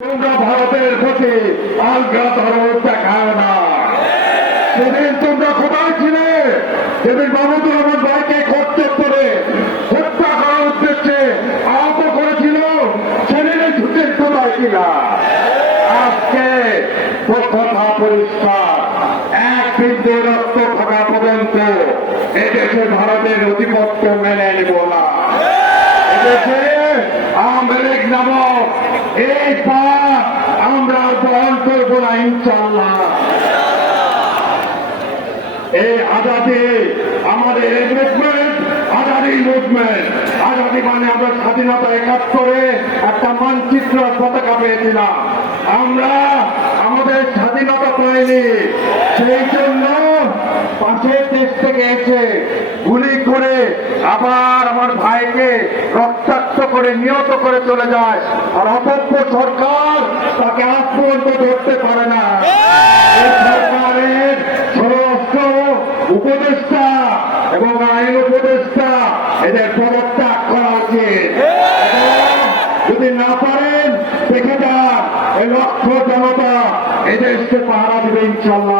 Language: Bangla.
তোমরা ভারতের প্রতি আলগা ধরন দেখায় না। সেদিন তোমরা কোথায় ছিলে? সেদিন মাহমুদুর রহমান ভাইকে খরচেপ করে হত্যা করার উদ্দেশ্যে আহত করেছিল, সেদিনের যুদ্ধের কোথায় ছিল? আজকে কথা পরিষ্কার, এক বিন্দু রক্ত থাকা পর্যন্ত এদেশে ভারতের আধিপত্য মেনে নিব না। এদেশে আওয়ামী লীগ নামক এই পাপ আমরা বহন করব না ইনশাল্লাহ। এই আজাদি আমাদের এই মুভমেন্ট, আজাদি মুভমেন্ট। আজাদি মানে আমরা স্বাধীনতা ৭১ একটা মানচিত্র পতাকা পেয়েছিলাম। আমরা আমাদের স্বাধীনতা পাইনি, সেই জন্য পাশের দেশ থেকে এসে গুলি করে আবার আমার ভাইকে রক্তাক্ত করে নিহত করে চলে যায়, আর অপক্ষ সরকার তাকে আজ পর্যন্ত ধরতে পারে না। এই সরকারের স্বরাষ্ট্র উপদেষ্টা এবং আইন উপদেষ্টা এদের পদত্যাগ করা উচিত। যদি না পারেন দেখে যান, এই লক্ষ জনতা এদেশকে পাহারা দেবে ইনশাল্লাহ।